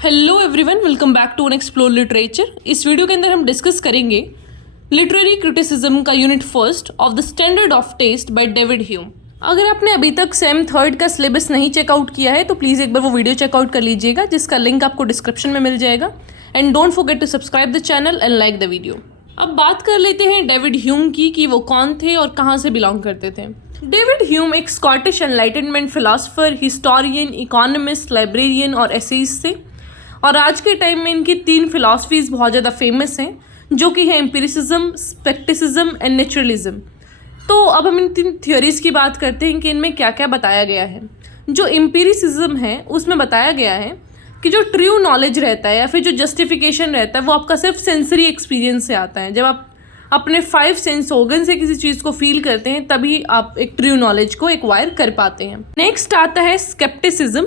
Hello everyone, welcome back to Explore Literature. इस video के अंदर हम डिस्कस करेंगे लिटरेरी क्रिटिसिज्म का unit first of the standard of taste by David Hume. अगर आपने अभी तक सेम थर्ड का सिलेबस नहीं चेकआउट किया है तो प्लीज़ एक बार वो वीडियो चेकआउट कर लीजिएगा, जिसका लिंक आपको डिस्क्रिप्शन में मिल जाएगा। And don't forget to subscribe the channel and like the video. अब बात कर लेते हैं डेविड ह्यूम की कि वो कौन थे और कहाँ से बिलोंग करते थे। डेविड ह्यूम एक Scottish enlightenment philosopher, historian, economist, librarian और एसेइस्ट थे। और आज के टाइम में इनकी 3 फिलासफीज बहुत ज़्यादा फेमस हैं, जो कि है एम्पिरिसिज्म, स्पेक्टिसिज्म एंड नेचुरलिज्म। तो अब हम इन 3 थियोरीज़ की बात करते हैं कि इनमें क्या क्या बताया गया है। जो एम्पिरिसिज्म है उसमें बताया गया है कि जो ट्रू नॉलेज रहता है या फिर जो जस्टिफिकेशन रहता है वो आपका सिर्फ सेंसरी एक्सपीरियंस से आता है। जब आप अपने 5 सेंस ऑर्गन से किसी चीज़ को फील करते हैं तभी आप एक ट्रू नॉलेज को एक्वायर कर पाते हैं। नेक्स्ट आता है स्केप्टिसिज्म,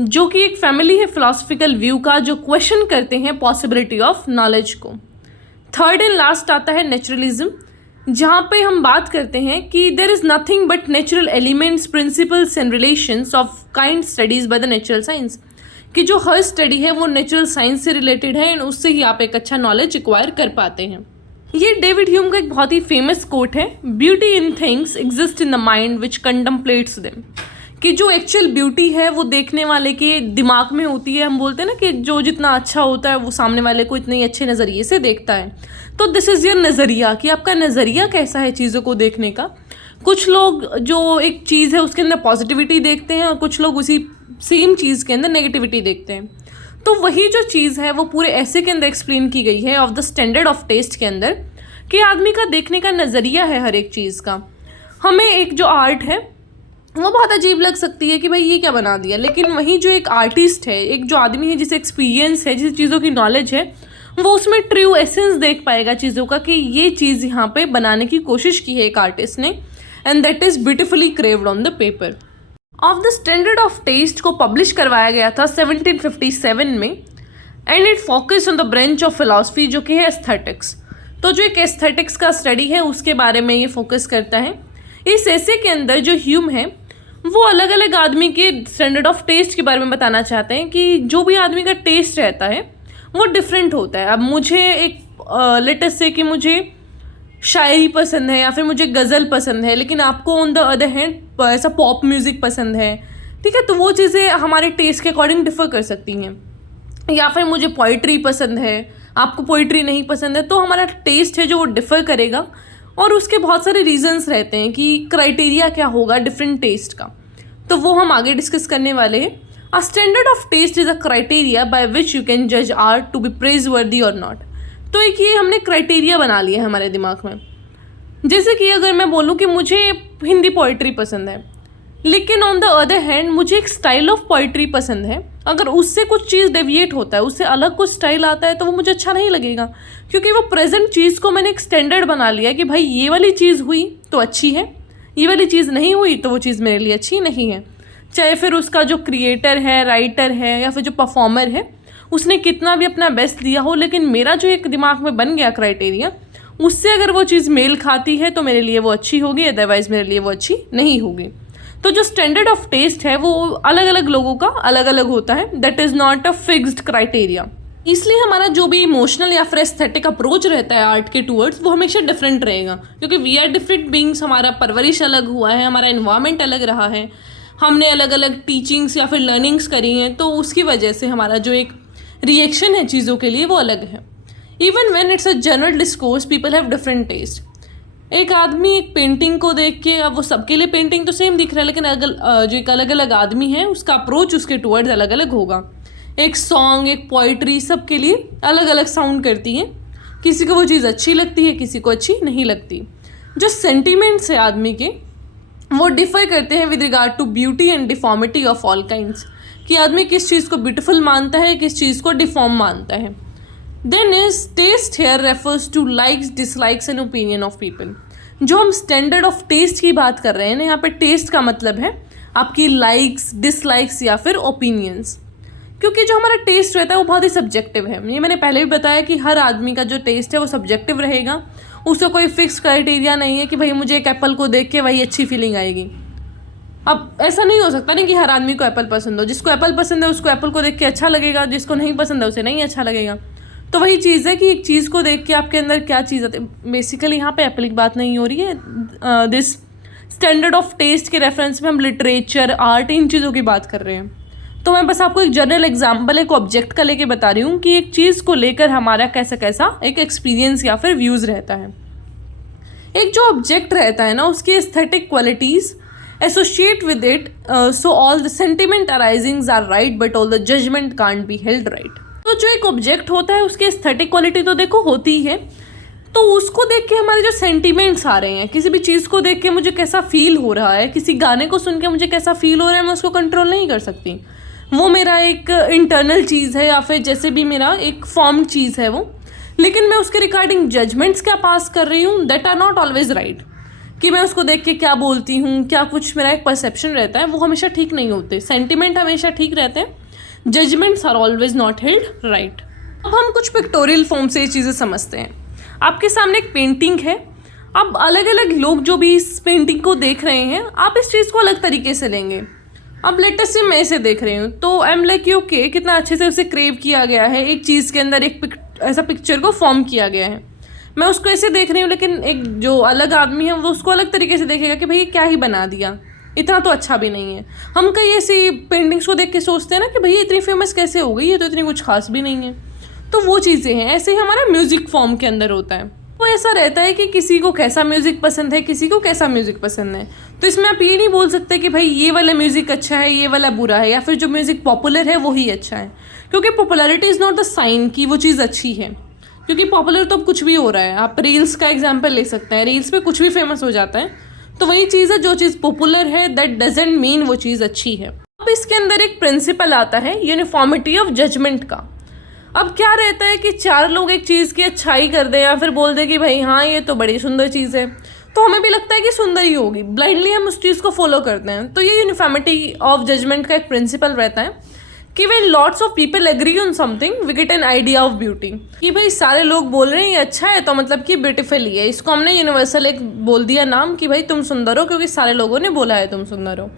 जो कि एक फैमिली है फिलोसफिकल व्यू का जो क्वेश्चन करते हैं पॉसिबिलिटी ऑफ नॉलेज को। थर्ड एंड लास्ट आता है नेचुरलिज्म, जहाँ पे हम बात करते हैं कि there is nothing but natural elements, principles and relations of kind studies by the natural science, कि जो हर स्टडी है वो नेचुरल साइंस से रिलेटेड है एंड उससे ही आप एक अच्छा नॉलेज एक्वायर कर पाते हैं। ये डेविड ह्यूम का एक बहुत ही फेमस कोट है, beauty in things exist in the mind which contemplates them, कि जो एक्चुअल ब्यूटी है वो देखने वाले के दिमाग में होती है। हम बोलते हैं ना कि जो जितना अच्छा होता है वो सामने वाले को इतने अच्छे नज़रिए से देखता है। तो दिस इज़ योर नज़रिया, कि आपका नज़रिया कैसा है चीज़ों को देखने का। कुछ लोग जो एक चीज़ है उसके अंदर पॉजिटिविटी देखते हैं और कुछ लोग उसी सेम चीज़ के अंदर नेगेटिविटी देखते हैं। तो वही जो चीज़ है वो पूरे ऐसे के अंदर एक्सप्लेन की गई है of the standard of taste के अंदर, कि आदमी का देखने का नज़रिया है हर एक चीज़ का। हमें एक जो आर्ट है वो बहुत अजीब लग सकती है कि भाई ये क्या बना दिया, लेकिन वहीं जो एक आर्टिस्ट है, एक जो आदमी है जिसे एक्सपीरियंस है, जिस चीज़ों की नॉलेज है, वो उसमें ट्रू एसेंस देख पाएगा चीज़ों का कि ये चीज़ यहाँ पे बनाने की कोशिश की है एक आर्टिस्ट ने, and that is beautifully craved on the paper. Of the standard of taste को पब्लिश करवाया गया था 1757 में, and it focus on the branch of philosophy जो कि है एस्थेटिक्स। तो जो एक एस्थेटिक्स का स्टडी है उसके बारे में ये फोकस करता है। इस ऐसे के अंदर जो ह्यूम है वो अलग अलग आदमी के स्टैंडर्ड ऑफ टेस्ट के बारे में बताना चाहते हैं कि जो भी आदमी का टेस्ट रहता है वो डिफरेंट होता है। अब मुझे एक लेटेस्ट से कि मुझे शायरी पसंद है या फिर मुझे गज़ल पसंद है, लेकिन आपको ऑन द अदर हैंड ऐसा पॉप म्यूज़िक पसंद है, ठीक है, तो वो चीज़ें हमारे टेस्ट के अकॉर्डिंग डिफ़र कर सकती हैं। या फिर मुझे पोइट्री पसंद है, आपको पोइट्री नहीं पसंद है, तो हमारा टेस्ट है जो वो डिफ़र करेगा। और उसके बहुत सारे रीजंस रहते हैं कि क्राइटेरिया क्या होगा डिफरेंट टेस्ट का, तो वो हम आगे डिस्कस करने वाले हैं। A standard of taste is a criteria by which you can जज art to be praiseworthy or not. तो एक ये हमने क्राइटेरिया बना लिया है हमारे दिमाग में। जैसे कि अगर मैं बोलूँ कि मुझे हिंदी पोइट्री पसंद है, लेकिन ऑन द अदर हैंड मुझे एक स्टाइल ऑफ पोइट्री पसंद है, अगर उससे कुछ चीज़ डेविएट होता है, उससे अलग कुछ स्टाइल आता है, तो वो मुझे अच्छा नहीं लगेगा, क्योंकि वो प्रेजेंट चीज़ को मैंने एक स्टैंडर्ड बना लिया कि भाई ये वाली चीज़ हुई तो अच्छी है, ये वाली चीज़ नहीं हुई तो वो चीज़ मेरे लिए अच्छी नहीं है। चाहे फिर उसका जो क्रिएटर है, राइटर है या फिर जो परफॉर्मर है, उसने कितना भी अपना बेस्ट दिया हो, लेकिन मेरा जो एक दिमाग में बन गया क्राइटेरिया, उससे अगर वो चीज़ मेल खाती है तो मेरे लिए वो अच्छी होगी, अदरवाइज़ मेरे लिए वो अच्छी नहीं होगी। तो जो स्टैंडर्ड ऑफ टेस्ट है वो अलग अलग लोगों का अलग अलग होता है, that is not a fixed criteria. इसलिए हमारा जो भी इमोशनल या फिर एस्थेटिक अप्रोच रहता है आर्ट के टूवर्ड्स, वो हमेशा डिफरेंट रहेगा, क्योंकि वी आर डिफरेंट बीइंग्स। हमारा परवरिश अलग हुआ है, हमारा इन्वायरमेंट अलग रहा है, हमने अलग अलग टीचिंग्स या फिर लर्निंग्स करी हैं, तो उसकी वजह से हमारा जो एक रिएक्शन है चीज़ों के लिए वो अलग है। Even when it's a general discourse people have different taste. एक आदमी एक पेंटिंग को देख के, अब वो सबके लिए पेंटिंग तो सेम दिख रहा है, लेकिन जो एक अलग अलग आदमी है उसका अप्रोच उसके टूवर्ड्स अलग अलग होगा। एक सॉन्ग, एक पोइट्री सबके लिए अलग अलग साउंड करती है, किसी को वो चीज़ अच्छी लगती है, किसी को अच्छी नहीं लगती। जो सेंटिमेंट्स है आदमी के वो डिफ़र करते हैं with regard to beauty and deformity of all kinds, कि आदमी किस चीज़ को ब्यूटीफुल मानता है, किस चीज़ को डिफॉर्म मानता है। Then is taste here refers to likes, dislikes and opinion of people. जो हम स्टैंडर्ड ऑफ टेस्ट की बात कर रहे हैं ना, यहाँ पे टेस्ट का मतलब है आपकी लाइक्स, डिसलाइक्स या फिर ओपिनियंस, क्योंकि जो हमारा टेस्ट रहता है वो बहुत ही सब्जेक्टिव है। ये मैंने पहले भी बताया कि हर आदमी का जो टेस्ट है वो सब्जेक्टिव रहेगा, उसका कोई फिक्स क्राइटेरिया नहीं है कि भाई मुझे एक एप्पल को देख के वही अच्छी फीलिंग आएगी। अब ऐसा नहीं हो सकता ना कि हर आदमी को एप्पल पसंद हो, जिसको एप्पल पसंद है उसको एप्पल को देख के अच्छा लगेगा, जिसको नहीं पसंद है उसे नहीं अच्छा लगेगा। तो वही चीज़ है कि एक चीज़ को देख के आपके अंदर क्या चीज़ आती है। बेसिकली यहाँ पे एप्पल की बात नहीं हो रही है, दिस स्टैंडर्ड ऑफ टेस्ट के रेफरेंस में हम लिटरेचर, आर्ट, इन चीज़ों की बात कर रहे हैं। तो मैं बस आपको एक जनरल एग्जाम्पल, एक ऑब्जेक्ट का लेके बता रही हूँ कि एक चीज़ को लेकर हमारा कैसा कैसा एक एक्सपीरियंस या फिर व्यूज़ रहता है। एक जो ऑब्जेक्ट रहता है ना, उसकी aesthetic qualities associate with it, so all the sentiment arisings are right but all the judgment can't be held right. तो जो एक ऑब्जेक्ट होता है उसकी एस्थेटिक क्वालिटी तो देखो होती ही है, तो उसको देख के हमारे जो सेंटीमेंट्स आ रहे हैं, किसी भी चीज़ को देख के मुझे कैसा फील हो रहा है, किसी गाने को सुन के मुझे कैसा फील हो रहा है, मैं उसको कंट्रोल नहीं कर सकती। वो मेरा एक इंटरनल चीज़ है या फिर जैसे भी मेरा एक फॉर्म चीज़ है वो, लेकिन मैं उसके रिगार्डिंग जजमेंट्स क्या पास कर रही हूँ that are not always right. कि मैं उसको देख के क्या बोलती हूँ, क्या कुछ मेरा एक परसेप्शन रहता है, वो हमेशा ठीक नहीं होते। सेंटिमेंट हमेशा ठीक रहते हैं, judgments are always not held right. अब हम कुछ पिक्टोरियल फॉर्म से ये चीज़ें समझते हैं। आपके सामने एक पेंटिंग है, अब अलग अलग लोग जो भी इस पेंटिंग को देख रहे हैं, आप इस चीज़ को अलग तरीके से लेंगे। अब लेटेस्ट से मैं इसे देख रही हूँ तो आई एम लाइक ओके, कितना अच्छे से उसे क्रेव किया गया है, एक चीज़ के अंदर एक ऐसा पिक्चर को फॉर्म किया गया है। मैं उसको ऐसे देख रही हूँ, लेकिन एक जो अलग आदमी है वो उसको अलग तरीके से देखेगा कि भाई ये क्या ही बना दिया, इतना तो अच्छा भी नहीं है। हम कई ऐसी पेंटिंग्स को देख के सोचते हैं ना कि भैया इतनी फेमस कैसे हो गई, ये तो इतनी कुछ खास भी नहीं है। तो वो चीज़ें हैं। ऐसे ही हमारा म्यूज़िक फॉर्म के अंदर होता है, वो ऐसा रहता है कि किसी को कैसा म्यूज़िक पसंद है, किसी को कैसा म्यूज़िक पसंद है। तो इसमें आप ये नहीं बोल सकते कि भाई ये वाला म्यूज़िक अच्छा है, ये वाला बुरा है, या फिर जो म्यूज़िक पॉपुलर है वही अच्छा है। क्योंकि popularity is not the sign कि वो चीज़ अच्छी है, क्योंकि पॉपुलर तो अब कुछ भी हो रहा है। आप रील्स का एग्जाम्पल ले सकते हैं, रील्स पे कुछ भी फेमस हो जाता है। तो वही चीज़ है, जो चीज़ पॉपुलर है दैट डजेंट मीन वो चीज़ अच्छी है। अब इसके अंदर एक प्रिंसिपल आता है यूनिफॉर्मिटी ऑफ जजमेंट का। अब क्या रहता है कि चार लोग एक चीज़ की अच्छाई कर दें या फिर बोल दें कि भाई हाँ ये तो बड़ी सुंदर चीज़ है, तो हमें भी लगता है कि सुंदर ही होगी, ब्लाइंडली हम उस चीज़ को फॉलो करते हैं। तो ये यूनिफॉर्मिटी ऑफ जजमेंट का एक प्रिंसिपल रहता है कि when lots of people agree on something we get an idea of beauty। कि भाई सारे लोग बोल रहे हैं ये अच्छा है तो मतलब कि ब्यूटीफुल ही है, इसको हमने यूनिवर्सल एक बोल दिया नाम कि भाई तुम सुंदर हो, क्योंकि सारे लोगों ने बोला है तुम सुंदर हो।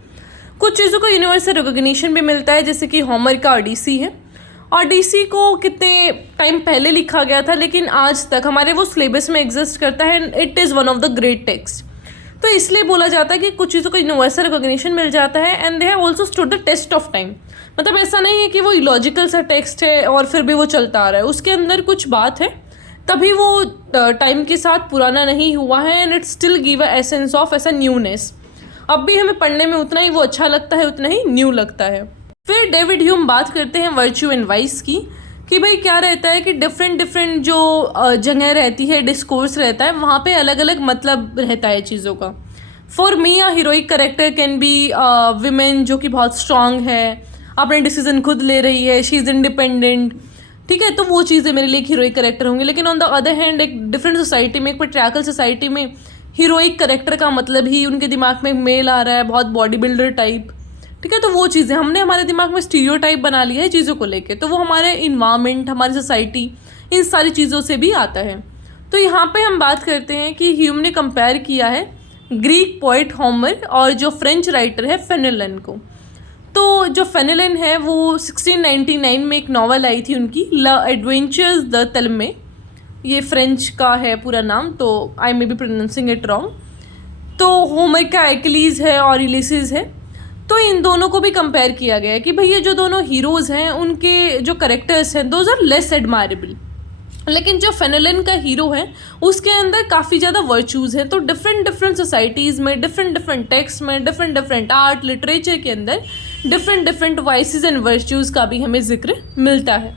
कुछ चीज़ों को यूनिवर्सल रिकॉग्निशन भी मिलता है, जैसे कि होमर का ओडिसी है। ओडिसी को कितने टाइम पहले लिखा गया था, लेकिन आज तक हमारे वो सिलेबस में एग्जिस्ट करता है। It is one of the great text. तो इसलिए बोला जाता है कि कुछ चीज़ों को यूनिवर्सल रिकॉग्निशन मिल जाता है and they have also stood the test of time. मतलब ऐसा नहीं है कि वो इलॉजिकल सा टेक्स्ट है और फिर भी वो चलता आ रहा है, उसके अंदर कुछ बात है तभी वो टाइम के साथ पुराना नहीं हुआ है and it still give a essence of ऐसा न्यूनेस। अब भी हमें पढ़ने में उतना ही वो अच्छा लगता है, उतना ही न्यू लगता है। फिर डेविड ह्यूम बात करते हैं वर्च्यू एंड वाइस की, कि भाई क्या रहता है कि डिफरेंट जो जगह रहती है, डिस्कोर्स रहता है, वहाँ पे अलग अलग मतलब रहता है चीज़ों का। For me a heroic character can be women जो कि बहुत स्ट्रांग है, अपने डिसीजन खुद ले रही है, शी इज़ इंडिपेंडेंट, ठीक है, तो वो चीज़ें मेरे लिए एक हीरोइक करेक्टर होंगे। लेकिन ऑन द अदर हैंड एक डिफरेंट सोसाइटी में, एक पेट्रियार्कल सोसाइटी में हीरोइक करेक्टर का मतलब ही उनके दिमाग में मेल आ रहा है, बहुत बॉडी बिल्डर टाइप, ठीक है। तो वो चीज़ें हमने हमारे दिमाग में स्टीरियोटाइप बना लिया है चीज़ों को लेके, तो वो हमारे इन्वायरमेंट, हमारी सोसाइटी, इन सारी चीज़ों से भी आता है। तो यहाँ पे हम बात करते हैं कि ह्यूम ने कंपेयर किया है ग्रीक पोइट होमर और जो फ्रेंच राइटर है फेनेलन को। तो जो फेनेलन है वो 1699 में एक नॉवल आई थी उनकी, द एडवेंचर्स द तलमे, ये फ्रेंच का है पूरा नाम, तो I may be pronouncing it wrong. तो होमर का एक्लीज़ है और यूलिसिस है, तो इन दोनों को भी कंपेयर किया गया है कि भाई ये जो दोनों हीरोज़ हैं उनके जो करेक्टर्स हैं दोज आर लेस एडमायरेबल, लेकिन जो फेनेलन का हीरो है उसके अंदर काफ़ी ज़्यादा वर्चूज़ हैं। तो डिफरेंट सोसाइटीज़ में, डिफरेंट टेक्स्ट में, डिफरेंट आर्ट लिटरेचर के अंदर डिफरेंट वाइसेस एंड वर्चूज़ का भी हमें जिक्र मिलता है।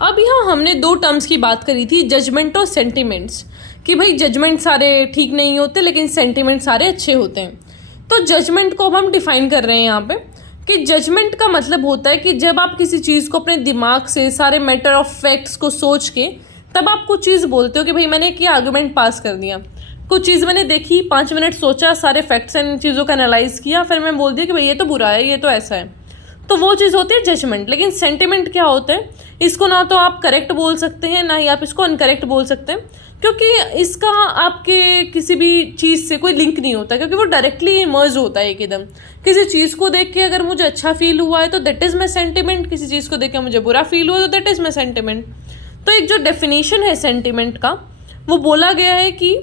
अब यहाँ हमने दो टर्म्स की बात करी थी, जजमेंट और सेंटिमेंट्स, कि भाई जजमेंट सारे ठीक नहीं होते लेकिन सेंटिमेंट सारे अच्छे होते हैं। तो जजमेंट को अब हम डिफ़ाइन कर रहे हैं यहाँ पे कि जजमेंट का मतलब होता है कि जब आप किसी चीज़ को अपने दिमाग से सारे मैटर ऑफ फैक्ट्स को सोच के तब आप कुछ चीज़ बोलते हो कि भाई मैंने एक आर्गूमेंट पास कर दिया, कुछ चीज़ मैंने देखी, 5 मिनट सोचा, सारे फैक्ट्स एंड चीज़ों का एनालाइज़ किया, फिर मैं बोल दिया कि भाई ये तो बुरा है, ये तो ऐसा है, तो वो चीज़ होती है जजमेंट। लेकिन सेंटिमेंट क्या होता है इसको ना तो आप करेक्ट बोल सकते हैं, ना ही आप इसको अनकरेक्ट बोल सकते हैं, क्योंकि इसका आपके किसी भी चीज़ से कोई लिंक नहीं होता, क्योंकि वो डायरेक्टली इमर्ज होता है एकदम। किसी चीज़ को देख के अगर मुझे अच्छा फील हुआ है तो दैट इज़ माई सेंटिमेंट, किसी चीज़ को देख के मुझे बुरा फील हुआ तो दैट इज़ माई सेंटिमेंट। तो एक जो डेफिनेशन है सेंटिमेंट का, वो बोला गया है कि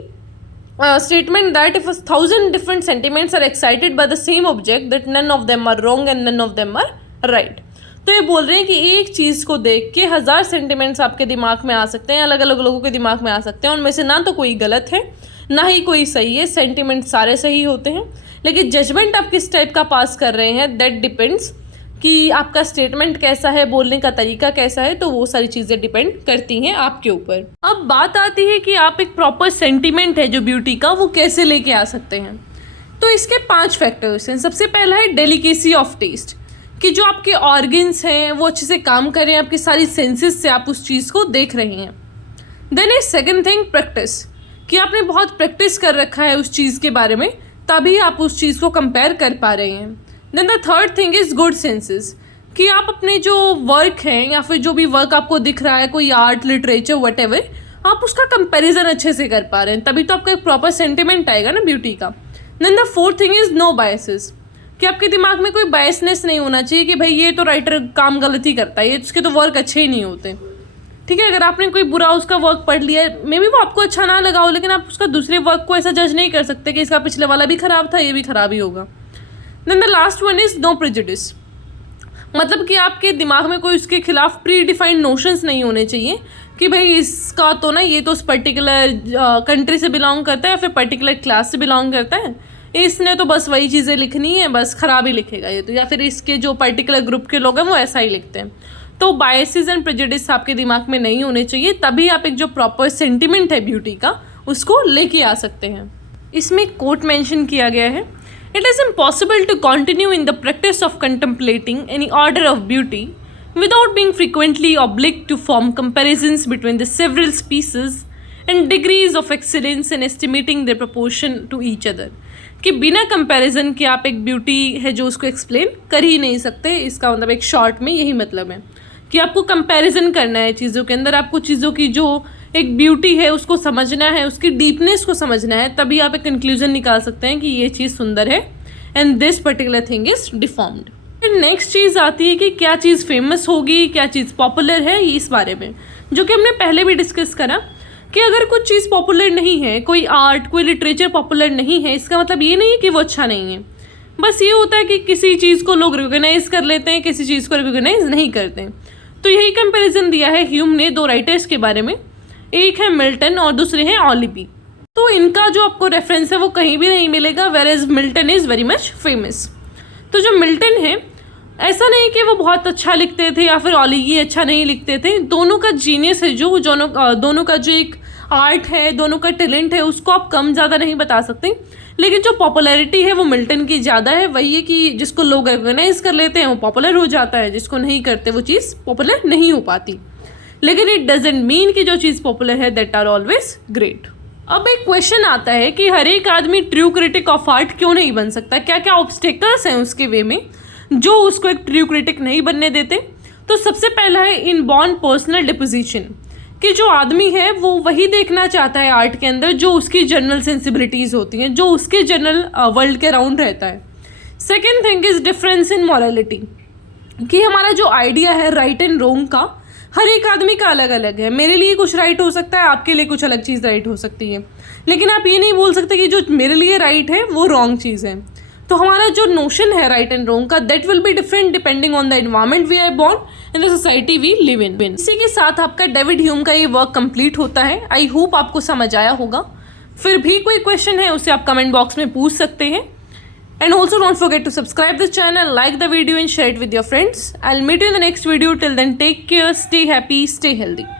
statement that if 1,000 different sentiments are excited by the same object that none of them are wrong and none of them are right। तो ये बोल रहे हैं कि एक चीज़ को देख के 1000 सेंटिमेंट्स आपके दिमाग में आ सकते हैं, अलग अलग लोगों के दिमाग में आ सकते हैं, उनमें से ना तो कोई गलत है ना ही कोई सही है, सेंटिमेंट सारे सही होते हैं। लेकिन जजमेंट आप किस टाइप का पास कर रहे हैं दैट डिपेंड्स, कि आपका स्टेटमेंट कैसा है, बोलने का तरीका कैसा है, तो वो सारी चीज़ें डिपेंड करती हैं आपके ऊपर। अब बात आती है कि आप एक प्रॉपर सेंटिमेंट है जो ब्यूटी का, वो कैसे लेके आ सकते हैं। तो इसके 5 फैक्टर्स हैं। सबसे पहला है डेलिकेसी ऑफ टेस्ट, कि जो आपके ऑर्गन्स हैं वो अच्छे से काम करें, आपकी सारी सेंसेस से आप उस चीज़ को देख रहे हैं। Then is second thing practice, कि आपने बहुत प्रैक्टिस कर रखा है उस चीज़ के बारे में, तभी आप उस चीज़ को कंपेयर कर पा रहे हैं। Then the third thing is good senses, कि आप अपने जो वर्क हैं या फिर जो भी वर्क आपको दिख रहा है, कोई आर्ट, लिटरेचर, व्हाटएवर, आप उसका कंपैरिजन अच्छे से कर पा रहे हैं, तभी तो आपका एक प्रॉपर सेंटिमेंट आएगा ना ब्यूटी का। Then the fourth thing is no biases, कि आपके दिमाग में कोई बायसनेस नहीं होना चाहिए कि भाई ये तो राइटर काम गलत ही करता है, ये उसके तो वर्क अच्छे ही नहीं होते। ठीक है, अगर आपने कोई बुरा उसका वर्क पढ़ लिया है, मे बी वो आपको अच्छा ना लगा हो, लेकिन आप उसका दूसरे वर्क को ऐसा जज नहीं कर सकते कि इसका पिछले वाला भी ख़राब था, ये भी ख़राब ही होगा। Then the last one is no prejudice, मतलब कि आपके दिमाग में कोई उसके खिलाफ प्री डिफाइंड नोशंस नहीं होने चाहिए कि भाई इसका तो ना, ये तो उस पर्टिकुलर कंट्री से बिलोंग करता है या फिर पर्टिकुलर क्लास से बिलोंग करता है, इसने तो बस वही चीज़ें लिखनी है, बस ख़राब ही लिखेगा ये तो, या फिर इसके जो पर्टिकुलर ग्रुप के लोग हैं वो ऐसा ही लिखते हैं। तो बायसेस एंड प्रेजुडिस आपके दिमाग में नहीं होने चाहिए, तभी आप एक जो प्रॉपर सेंटिमेंट है ब्यूटी का उसको लेके आ सकते हैं। इसमें कोट मेंशन किया गया है, it is impossible to continue in the practice of contemplating any order of beauty without being frequently obliged to form comparisons between the several species and degrees of excellence and estimating their proportion to each other। कि बिना comparison के आप एक beauty है जो उसको explain कर ही नहीं सकते। इसका मतलब एक शॉर्ट में यही मतलब है कि आपको कंपैरिजन करना है चीज़ों के अंदर, आपको चीज़ों की जो एक ब्यूटी है उसको समझना है, उसकी डीपनेस को समझना है, तभी आप एक कंक्लूजन निकाल सकते हैं कि ये चीज़ सुंदर है and this particular thing is deformed. Next चीज़ आती है कि क्या चीज़ फेमस होगी, क्या चीज़ पॉपुलर है, इस बारे में जो कि हमने पहले भी डिस्कस करा कि अगर कुछ चीज़ पॉपुलर नहीं है, कोई आर्ट, कोई लिटरेचर पॉपुलर नहीं है, इसका मतलब ये नहीं है कि वो अच्छा नहीं है। बस ये होता है कि किसी चीज़ को लोग रिकॉग्नाइज कर लेते हैं, किसी चीज़ को रिकॉग्नाइज नहीं करते हैं। तो यही कंपैरिजन दिया है ह्यूम ने 2 राइटर्स के बारे में, एक है मिल्टन और दूसरे हैं ऑलिबी। तो इनका जो आपको रेफरेंस है वो कहीं भी नहीं मिलेगा, whereas Milton is very much famous. तो जो मिल्टन है, ऐसा नहीं कि वो बहुत अच्छा लिखते थे या फिर ऑलिगी अच्छा नहीं लिखते थे, दोनों का जीनियस है जो दोनों का जो एक आर्ट है, दोनों का टैलेंट है, उसको आप कम ज़्यादा नहीं बता सकते। लेकिन जो पॉपुलैरिटी है वो मिल्टन की ज़्यादा है। वही है कि जिसको लोग रिकॉग्नाइज कर लेते हैं वो पॉपुलर हो जाता है, जिसको नहीं करते वो चीज़ पॉपुलर नहीं हो पाती। लेकिन इट डजेंट मीन कि जो चीज़ पॉपुलर है दैट आर ऑलवेज ग्रेट। अब एक क्वेश्चन आता है कि हर एक आदमी ट्रू क्रिटिक ऑफ आर्ट क्यों नहीं बन सकता, क्या क्या ऑब्स्टेकल्स हैं उसके वे में जो उसको एक ट्रू क्रिटिक नहीं बनने देते। तो सबसे पहला है इनबॉर्न पर्सनल डिपोजिशन, कि जो आदमी है वो वही देखना चाहता है आर्ट के अंदर जो उसकी जनरल सेंसिबिलिटीज़ होती हैं, जो उसके जनरल वर्ल्ड के अराउंड रहता है। Second thing is difference in morality, कि हमारा जो आइडिया है राइट एंड रॉन्ग का, हर एक आदमी का अलग अलग है। मेरे लिए कुछ राइट हो सकता है, आपके लिए कुछ अलग चीज़ राइट हो सकती है, लेकिन आप ये नहीं बोल सकते कि जो मेरे लिए राइट है वो रॉन्ग चीज़ है। तो हमारा जो नोशन है राइट एंड रॉन्ग का, that will be different depending on the environment we are born and the society we live in. इसी के साथ आपका डेविड ह्यूम का ये वर्क कंप्लीट होता है। आई होप आपको समझ आया होगा। फिर भी कोई क्वेश्चन है उसे आप कमेंट बॉक्स में पूछ सकते हैं। And also don't forget to subscribe the channel, like the video and share it with your friends. I'll meet you in the next video. Till then, take care, stay happy, stay healthy.